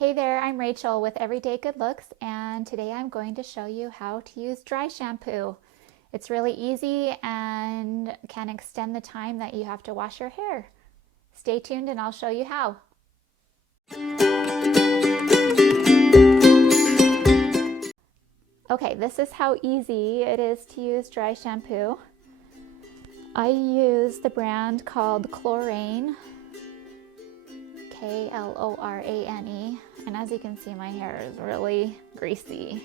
Hey there, I'm Rachel with Everyday Good Looks, and today I'm going to show you how to use dry shampoo. It's really easy and can extend the time that you have to wash your hair. Stay tuned and I'll show you how. Okay, this is how easy it is to use dry shampoo. I use the brand called Klorane, Klorane, and as you can see, my hair is really greasy.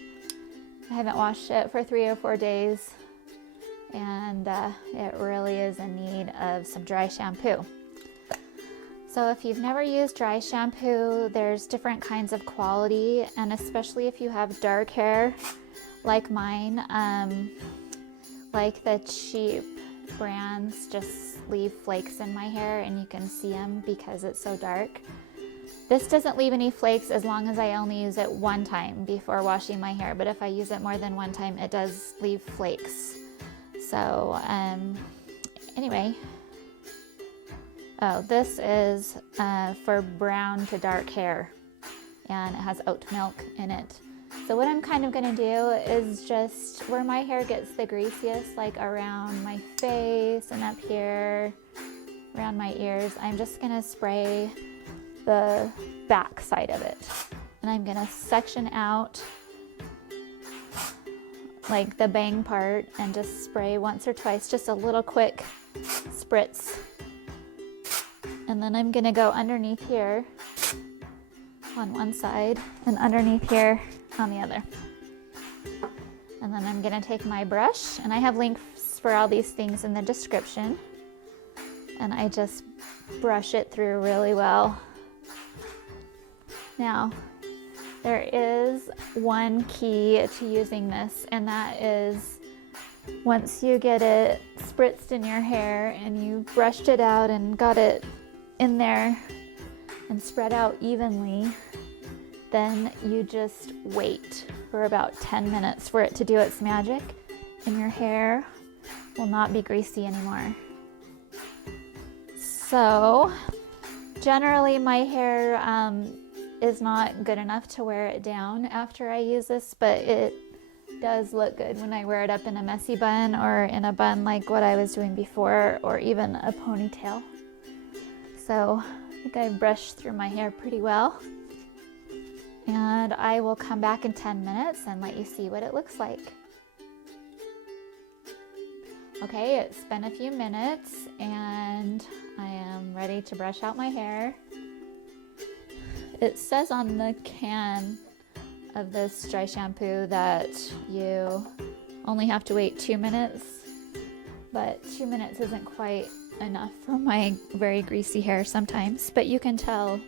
I haven't washed it for 3 or 4 days, and it really is in need of some dry shampoo. So if you've never used dry shampoo, there's different kinds of quality, and especially if you have dark hair like mine, like the cheap brands just leave flakes in my hair, and you can see them because it's so dark. This doesn't leave any flakes as long as I only use it one time before washing my hair, but if I use it more than one time, it does leave flakes. So anyway, this is for brown to dark hair, and it has oat milk in it. So what I'm kind of going to do is just where my hair gets the greasiest, like around my face and up here, around my ears, I'm just going to spray the back side of it. And I'm going to section out like the bang part and just spray once or twice, just a little quick spritz. And then I'm going to go underneath here on one side and underneath here on the other. And then I'm going to take my brush, and I have links for all these things in the description, and I just brush it through really well. Now, there is one key to using this, and that is once you get it spritzed in your hair and you brushed it out and got it in there and spread out evenly, then you just wait for about 10 minutes for it to do its magic, and your hair will not be greasy anymore. So generally my hair is not good enough to wear it down after I use this, but it does look good when I wear it up in a messy bun or in a bun like what I was doing before, or even a ponytail. So I think I brushed through my hair pretty well. And I will come back in 10 minutes and let you see what it looks like. Okay, it's been a few minutes and I am ready to brush out my hair. It says on the can of this dry shampoo that you only have to wait 2 minutes, but 2 minutes isn't quite enough for my very greasy hair sometimes, but you can tell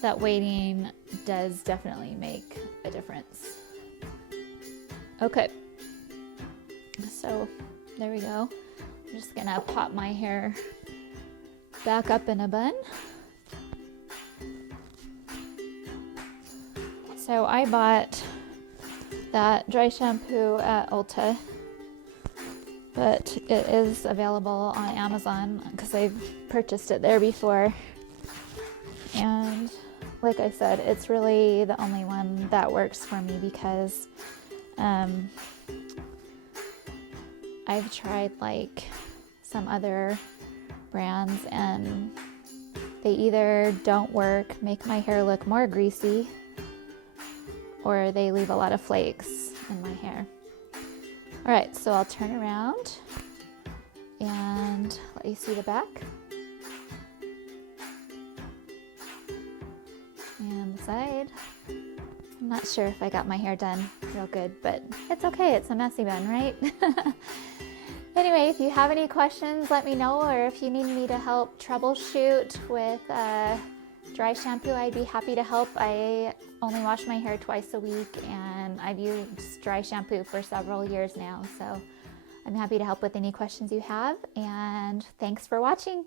that waiting does definitely make a difference. Okay, so there we go. I'm just gonna pop my hair back up in a bun. So I bought that dry shampoo at Ulta, but it is available on Amazon because I've purchased it there before. And like I said, it's really the only one that works for me because I've tried like some other brands and they either don't work, make my hair look more greasy, or they leave a lot of flakes in my hair. All right, so I'll turn around and let you see the back. And the side. I'm not sure if I got my hair done real good, but it's okay, it's a messy bun, right? Anyway, if you have any questions, let me know, or if you need me to help troubleshoot with dry shampoo, I'd be happy to help. I only wash my hair twice a week, and I've used dry shampoo for several years now, so I'm happy to help with any questions you have, and thanks for watching.